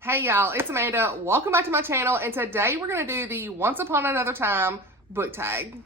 Hey y'all, it's Amanda. Welcome back to my channel, and today we're going to do the Once Upon Another Time book tag.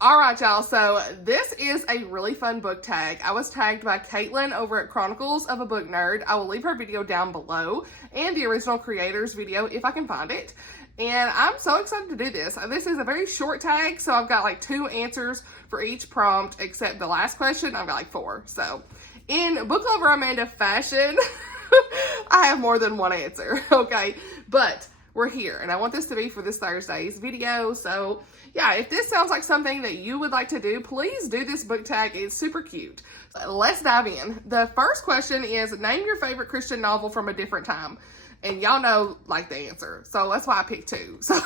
Alright y'all, so this is a really fun book tag. I was tagged by Caitlin over at Chronicles of a Book Nerd. I will leave her video down below and the original creator's video if I can find it. And I'm so excited to do this. This is a very short tag, so I've got like 2 answers for each prompt, except the last question, I've got like 4. So in Book Lover Amanda fashion, I have more than one answer, okay? But we're here, and I want this to be for this Thursday's video, so yeah, if this sounds like something that you would like to do, please do this book tag. It's super cute. Let's dive in. The first question is, name your favorite Christian novel from a different time. And y'all know, like, the answer. So that's why I picked 2. So,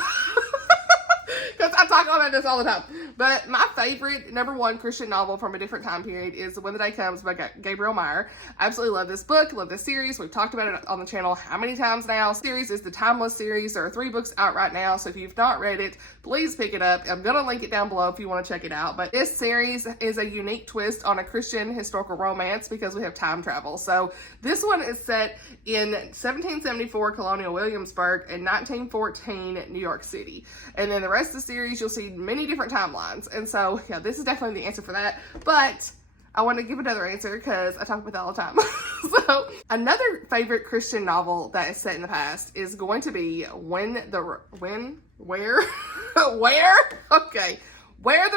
because I talk about this all the time. But my favorite, #1 Christian novel from a different time period is When the Day Comes by Gabrielle Meyer. I absolutely love this book, love this series. We've talked about it on the channel how many times now. This series is the Timeless series. There are 3 books out right now, so if you've not read it, please pick it up. I'm going to link it down below if you want to check it out. But this series is a unique twist on a Christian historical romance because we have time travel. So this one is set in 1774 Colonial Williamsburg and 1914 New York City. And then the rest of the series, you'll see many different timelines. And so, yeah, this is definitely the answer for that. But I want to give another answer because I talk about that all the time. So, another favorite Christian novel that is set in the past is going to be Where the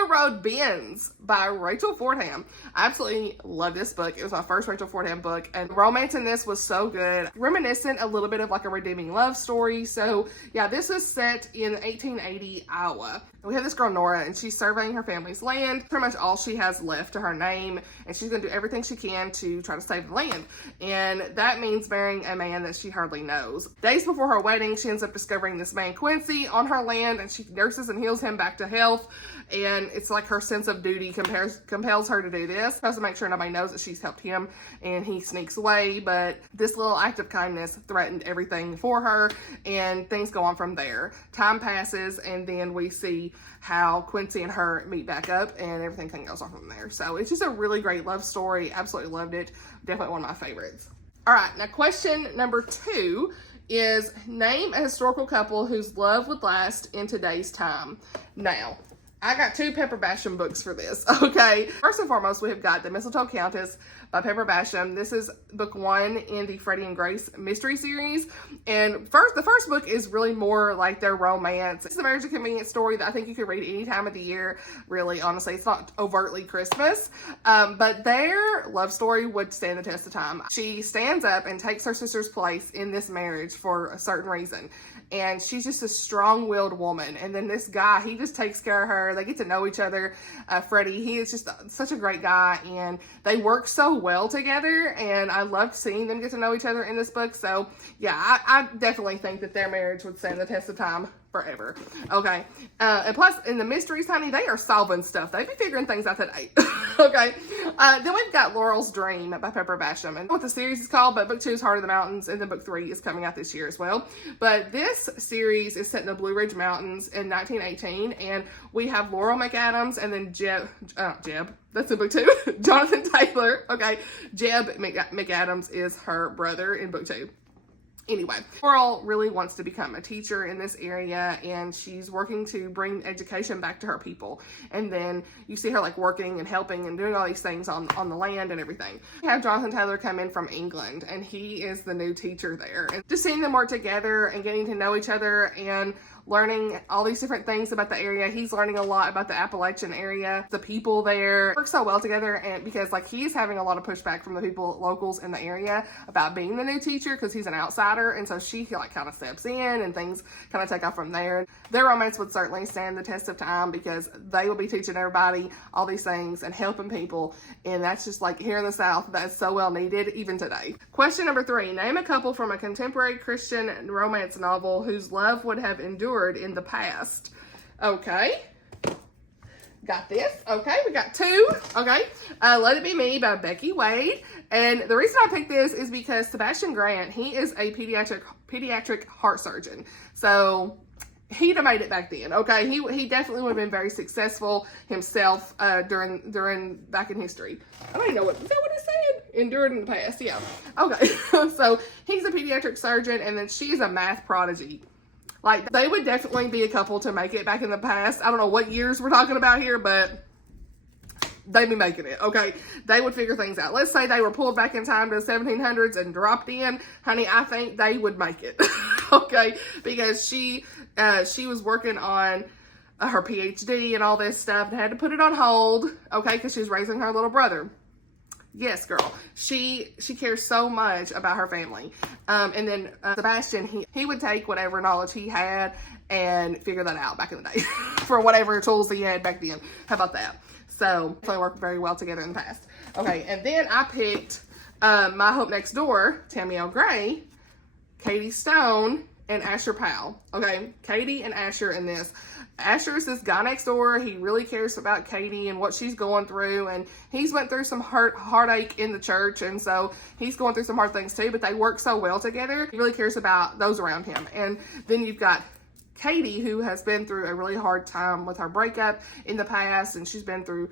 Road Bends by Rachel Fordham. I absolutely love this book. It was my first Rachel Fordham book, and the romance in this was so good. Reminiscent a little bit of like a redeeming love story. So yeah, this was set in 1880 Iowa. We have this girl Nora, and she's surveying her family's land. Pretty much all she has left to her name, and she's going to do everything she can to try to save the land. And that means marrying a man that she hardly knows. Days before her wedding, she ends up discovering this man Quincy on her land, and she nurses and heals him back to health. And it's like her sense of duty compels her to do this. Tries to make sure nobody knows that she's helped him, and he sneaks away. But this little act of kindness threatened everything for her, and things go on from there. Time passes, and then we see how Quincy and her meet back up, and everything goes on from there. So it's just a really great love story. Absolutely loved it. Definitely one of my favorites. All right, now question number 2 is, name a historical couple whose love would last in today's time. Now, I got 2 Pepper Basham books for this, okay? First and foremost, we have got The Mistletoe Countess by Pepper Basham. This is book 1 in the Freddie and Grace mystery series. And the first book is really more like their romance. It's a marriage and convenience story that I think you could read any time of the year, really, honestly. It's not overtly Christmas, but their love story would stand the test of time. She stands up and takes her sister's place in this marriage for a certain reason. And she's just a strong-willed woman. And then this guy, he just takes care of her. They get to know each other. Freddie, he is just such a great guy. And they work so well together. And I loved seeing them get to know each other in this book. So, yeah, I definitely think that their marriage would stand the test of time forever. Okay. And plus, in the mysteries, honey, they are solving stuff. They be figuring things out today. Okay. Then we've got Laurel's Dream by Pepper Basham. And what the series is called, but book 2 is Heart of the Mountains, and then book 3 is coming out this year as well. But this series is set in the Blue Ridge Mountains in 1918, and we have Laurel McAdams and then Jeb, that's in book 2, Jonathan Taylor. Okay. Jeb McAdams is her brother in book 2. Anyway, Laurel really wants to become a teacher in this area, and she's working to bring education back to her people. And then you see her like working and helping and doing all these things on the land and everything. We have Jonathan Taylor come in from England, and he is the new teacher there. And just seeing them work together and getting to know each other and learning all these different things about the area. He's learning a lot about the Appalachian area, the people there. Work so well together, and because like he's having a lot of pushback from the people, locals in the area about being the new teacher because he's an outsider, and so she like kind of steps in and things kind of take off from there. Their romance would certainly stand the test of time because they will be teaching everybody all these things and helping people, and that's just like here in the South, that's so well needed even today. Question number 3, name a couple from a contemporary Christian romance novel whose love would have endured in the past. Okay. got this. Okay, we got 2. Okay, Let It Be Me by Becky Wade. And the reason I picked this is because Sebastian Grant, he is a pediatric heart surgeon. So he'd have made it back then. Okay, he definitely would have been very successful himself during back in history. I don't even know is that what it said? Endured in the past. Yeah. Okay, so he's a pediatric surgeon, and then she's a math prodigy. Like, they would definitely be a couple to make it back in the past. I don't know what years we're talking about here, but they'd be making it, okay? They would figure things out. Let's say they were pulled back in time to the 1700s and dropped in. Honey, I think they would make it, okay? Because she was working on her PhD and all this stuff and had to put it on hold, okay? Because she was raising her little brother. Yes, girl. She cares so much about her family. And then Sebastian, he would take whatever knowledge he had and figure that out back in the day for whatever tools he had back then. How about that? So they worked very well together in the past. Okay, and then I picked My Hope Next Door, Tammy L. Gray, Katie Stone, and Asher Powell. Okay, Katie and Asher in this. Asher is this guy next door. He really cares about Katie and what she's going through, and he's went through some heartache in the church, and so he's going through some hard things too, but they work so well together. He really cares about those around him. And then you've got Katie, who has been through a really hard time with her breakup in the past, and she's been through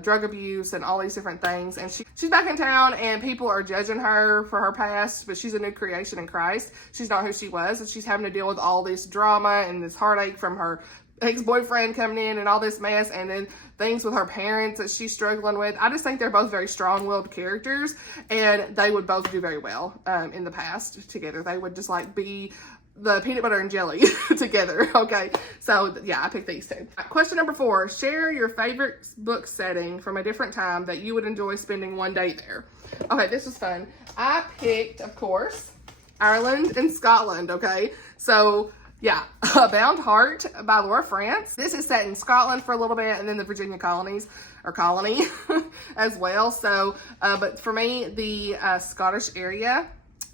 drug abuse and all these different things, and she's back in town, and people are judging her for her past, but she's a new creation in Christ. She's not who she was, and she's having to deal with all this drama and this heartache from her ex-boyfriend coming in and all this mess, and then things with her parents that she's struggling with. I just think they're both very strong-willed characters, and they would both do very well in the past together. They would just like be the peanut butter and jelly together. Okay, so yeah, I picked these 2. Question number 4, share your favorite book setting from a different time that you would enjoy spending one day there. Okay, this was fun. I picked, of course, Ireland and Scotland. Okay, so yeah, A Bound Heart by Laura Frantz. This is set in Scotland for a little bit, and then the Virginia colony as well. So, but for me, the Scottish area,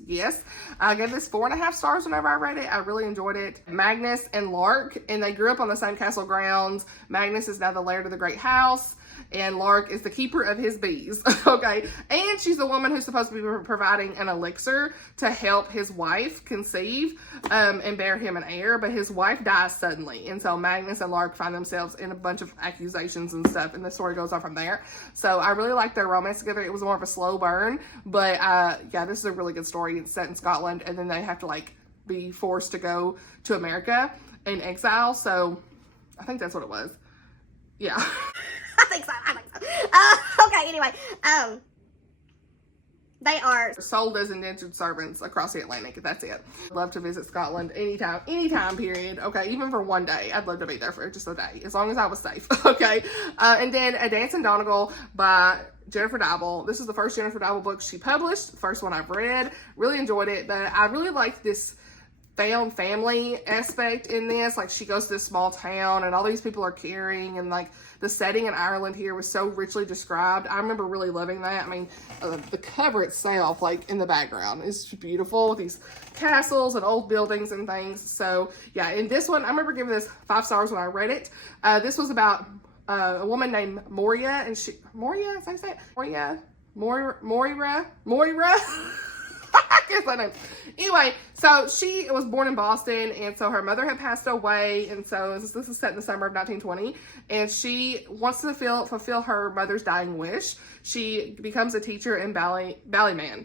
yes, I gave this 4.5 stars whenever I read it. I really enjoyed it. Magnus and Lark, and they grew up on the same castle grounds. Magnus is now the laird of the great house, and Lark is the keeper of his bees. Okay, and she's the woman who's supposed to be providing an elixir to help his wife conceive and bear him an heir, but his wife dies suddenly, and so Magnus and Lark find themselves in a bunch of accusations and stuff, and the story goes on from there. So I really liked their romance together. It was more of a slow burn, but yeah, this is a really good story. It's set in Scotland, and then they have to like be forced to go to America in exile. So I think that's what it was. Yeah. I think so. Okay, anyway, they are sold as indentured servants across the Atlantic. That's it. I'd love to visit Scotland anytime period. Okay, even for one day. I'd love to be there for just a day, as long as I was safe. Okay, and then A Dance in Donegal by Jennifer Deibel. This is the first Jennifer Deibel book she published, the first one I've read. Really enjoyed it, but I really liked this found family aspect in this. Like, she goes to this small town and all these people are caring, and like the setting in Ireland here was so richly described. I remember really loving that. I mean, the cover itself, like in the background, is beautiful with these castles and old buildings and things. So yeah, in this one, I remember giving this 5 stars when I read it. This was about a woman named Moira, and Moira, is that say it? Moira. I guess that name. Anyway, so she was born in Boston, and so her mother had passed away, and so this is set in the summer of 1920, and she wants to fulfill her mother's dying wish. She becomes a teacher in Ballyman,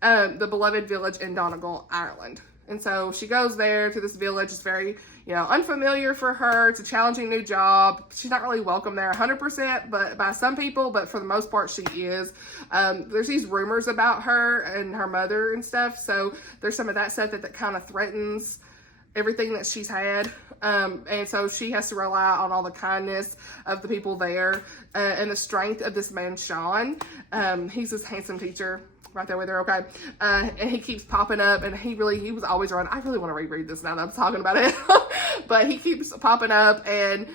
the beloved village in Donegal, Ireland. And so she goes there to this village. It's very, unfamiliar for her. It's a challenging new job. She's not really welcome there 100%, but by some people, but for the most part, she is. There's these rumors about her and her mother and stuff. So there's some of that stuff that kind of threatens everything that she's had. And so she has to rely on all the kindness of the people there and the strength of this man, Sean. He's this handsome teacher. Right there with her, okay? And he keeps popping up, and he was always around. I really want to reread this now that I'm talking about it. But he keeps popping up and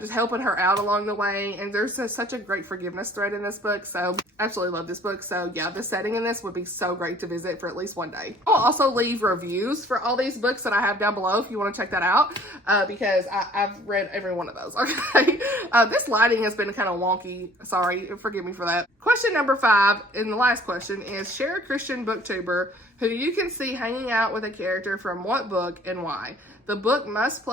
just helping her out along the way. And there's such a great forgiveness thread in this book. So Absolutely love this book. So yeah, the setting in this would be so great to visit for at least one day. I'll also leave reviews for all these books that I have down below if you want to check that out, because I've read every one of those. Okay. This lighting has been kind of wonky. Sorry, forgive me for that. Question number 5, and the last question is, share a Christian booktuber who you can see hanging out with a character from what book and why. The book must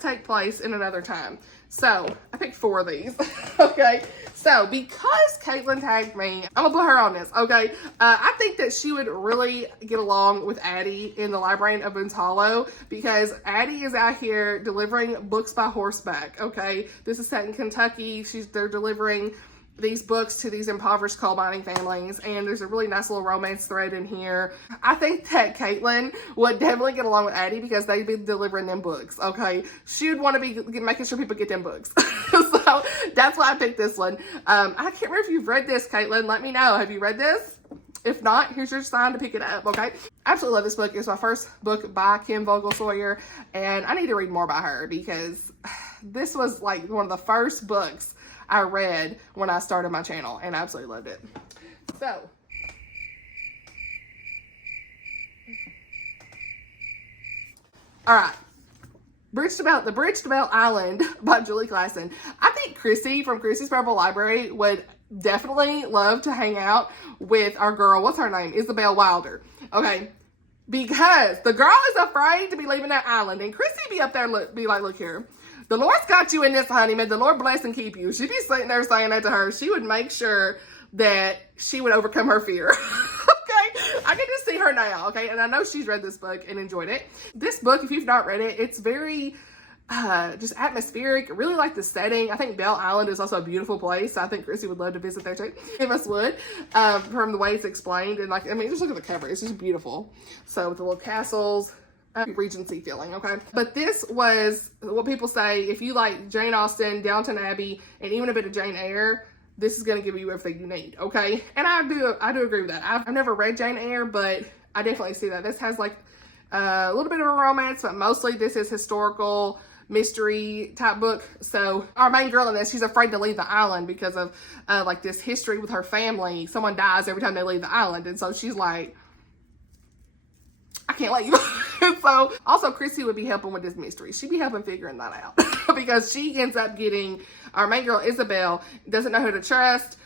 take place in another time. So I picked 4 of these. Okay. So because Caitlin tagged me, I'm gonna put her on this. Okay. I think that she would really get along with Addie in the Librarian of Boone's Hollow, because Addie is out here delivering books by horseback. Okay. This is set in Kentucky. They're delivering these books to these impoverished coal mining families, and there's a really nice little romance thread in here. I think that Caitlin would definitely get along with Addie because they'd be delivering them books. Okay, she would want to be making sure people get them books. So that's why I picked this one. I can't remember if you've read this, Caitlin. Let me know. Have you read this? If not, here's your sign to pick it up. Okay, absolutely love this book. It's my first book by Vogel Sawyer, and I need to read more by her because this was like one of the first books I read when I started my channel, and I absolutely loved it. So, all right. The Bridge to Bell Island by Julie Klassen. I think Chrissy from Chrissy's Purple Library would definitely love to hang out with our girl. What's her name? Isabel Wilder. Okay. Because the girl is afraid to be leaving that island, and Chrissy be up there be like, look here. The Lord's got you in this, honey. May the Lord bless and keep you. She'd be sitting there saying that to her. She would make sure that she would overcome her fear. Okay? I can just see her now, okay? And I know she's read this book and enjoyed it. This book, if you've not read it, it's very just atmospheric. I really like the setting. I think Bell Island is also a beautiful place. I think Chrissy would love to visit there too. If us would, from the way it's explained. And like, I mean, just look at the cover. It's just beautiful. So with the little castles, Regency feeling, okay? But this was what people say, if you like Jane Austen, Downton Abbey, and even a bit of Jane Eyre, this is going to give you everything you need, okay? And I do agree with that. I've never read Jane Eyre, but I definitely see that. This has like a little bit of a romance, but mostly this is historical mystery type book. So our main girl in this, she's afraid to leave the island because of like this history with her family. Someone dies every time they leave the island, and so she's like, I can't leave. So also Chrissy would be helping with this mystery. She'd be helping figuring that out because she ends up getting, our main girl Isabel doesn't know who to trust.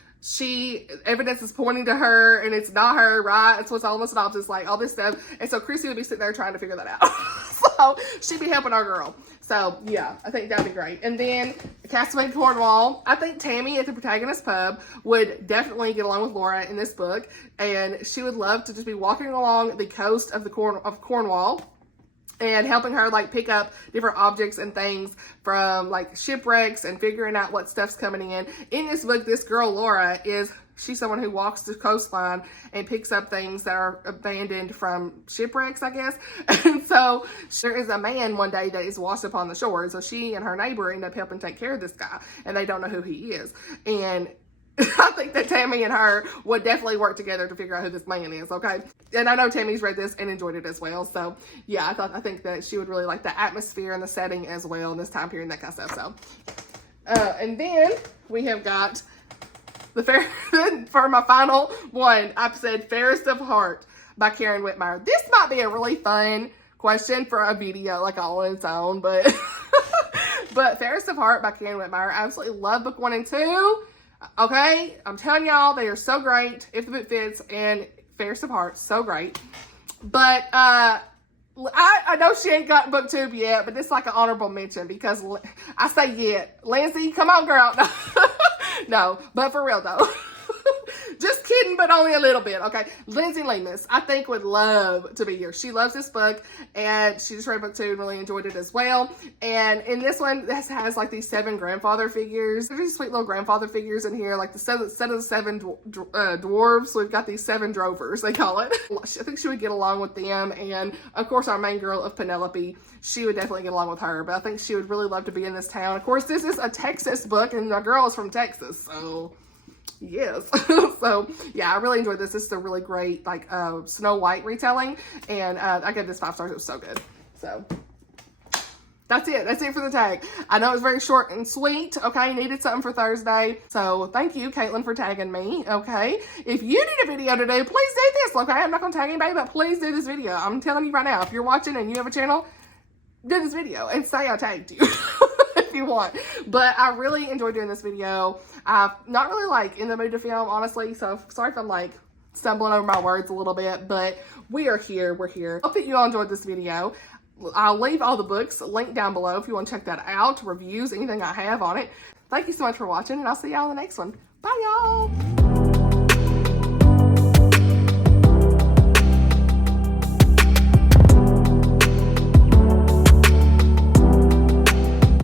Evidence is pointing to her and it's not her, right? It's what's all the synopsis, like all this stuff. And so Chrissy would be sitting there trying to figure that out. So she'd be helping our girl. So yeah, I think that'd be great. And then Castaway Cornwall. I think Tammy at the Protagonist Pub would definitely get along with Laura in this book. And she would love to just be walking along the coast of Cornwall and helping her like pick up different objects and things from like shipwrecks and figuring out what stuff's coming in. In this book, this girl Laura she's someone who walks the coastline and picks up things that are abandoned from shipwrecks, I guess. And so there is a man one day that is washed up on the shore. And so she and her neighbor end up helping take care of this guy, and they don't know who he is. And I think that Tammy and her would definitely work together to figure out who this man is, okay? And I know Tammy's read this and enjoyed it as well. So yeah, I think that she would really like the atmosphere and the setting as well in this time period and that kind of stuff. So, and then we have got for my final one, I've said Fairest of Heart by Karen Whitmire. This might be a really fun question for a video, like all on its own, but but Fairest of Heart by Karen Whitmire. I absolutely love book 1 and 2. Okay, I'm telling y'all, they are so great. If the book fits, and Fairest of Heart, so great. But I know she ain't got booktube yet, but it's like an honorable mention because I say yet. Lindsay, come on, girl. No, no, but for real though. Just kidding, but only a little bit, okay? Lindsay Lemus, I think, would love to be here. She loves this book, and she just read book 2 and really enjoyed it as well. And in this one, this has like these 7 grandfather figures. There's these sweet little grandfather figures in here, like the set of the 7 dwarves. So we've got these 7 drovers, they call it. I think she would get along with them, and of course, our main girl of Penelope, she would definitely get along with her, but I think she would really love to be in this town. Of course, this is a Texas book, and our girl is from Texas, so yes. So yeah, I really enjoyed this. This is a really great like Snow White retelling, and I gave this 5 stars. It was so good. So That's it. That's it for the tag. I know it's very short and sweet. Okay, needed something for Thursday. So thank you, Caitlin, for tagging me. Okay, if you need a video to do, please do this. Okay, I'm not gonna tag anybody, but please do this video. I'm telling you right now, if you're watching and you have a channel, do this video and say I tagged you. If you want. But I really enjoyed doing this video. I'm not really like in the mood to film, honestly. So sorry if I'm like stumbling over my words a little bit, but we are here. We're here. Hope that you all enjoyed this video. I'll leave all the books linked down below if you want to check that out, reviews, anything I have on it. Thank you so much for watching, and I'll see y'all in the next one. Bye, y'all.